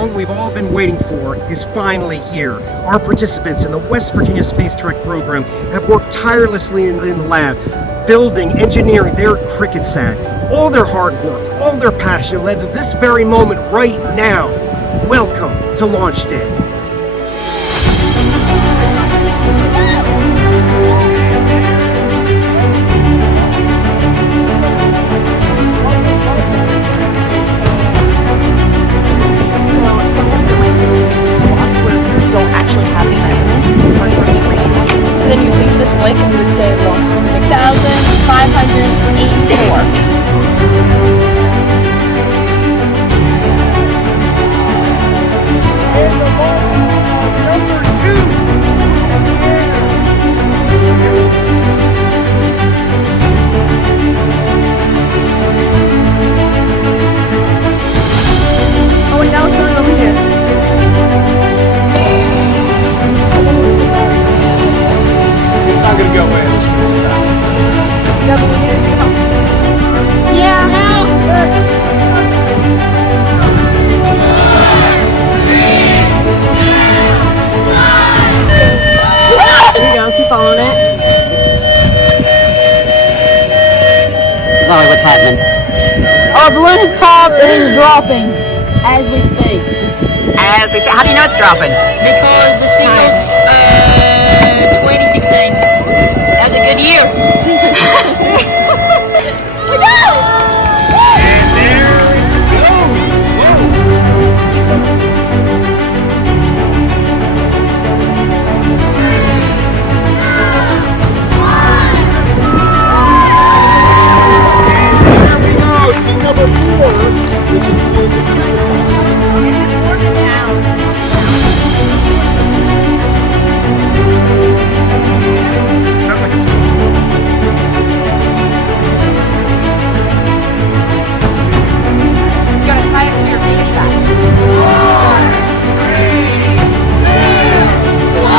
moment we've all been waiting for is finally here. Our participants in the West Virginia SpaceTrek program have worked tirelessly in the lab, building, engineering their CricketSat. All their hard work, all their passion led to this very moment right now. Welcome to Launch Day. And you would say it belongs to 6,584. And the launch number 2. Oh wait, now it's going over here. It's not gonna go away. Yeah. There you go, keep following it. It's not like what's happening. Our balloon is popped and is dropping as we speak. As we speak. How do you know it's dropping? Because the signal's 2016. That was a good year. Look out! And there it goes! Whoa! And there we go! Team number 4, which is called the sounds like it's cool. You gotta tie it to your baby side. 4, 3, 2, 1.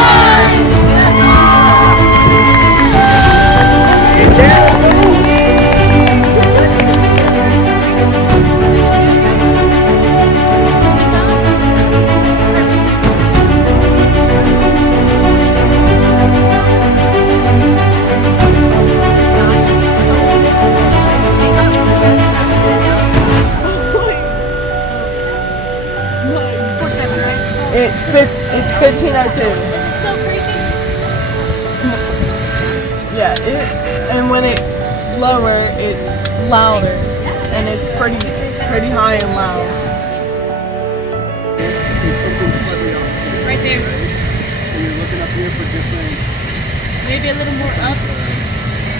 And there it goes! It's 1502. Is it still creaking? Yeah, and when it's lower, it's louder, and it's pretty high and loud. Right there. So you're looking up here for different... Maybe a little more up.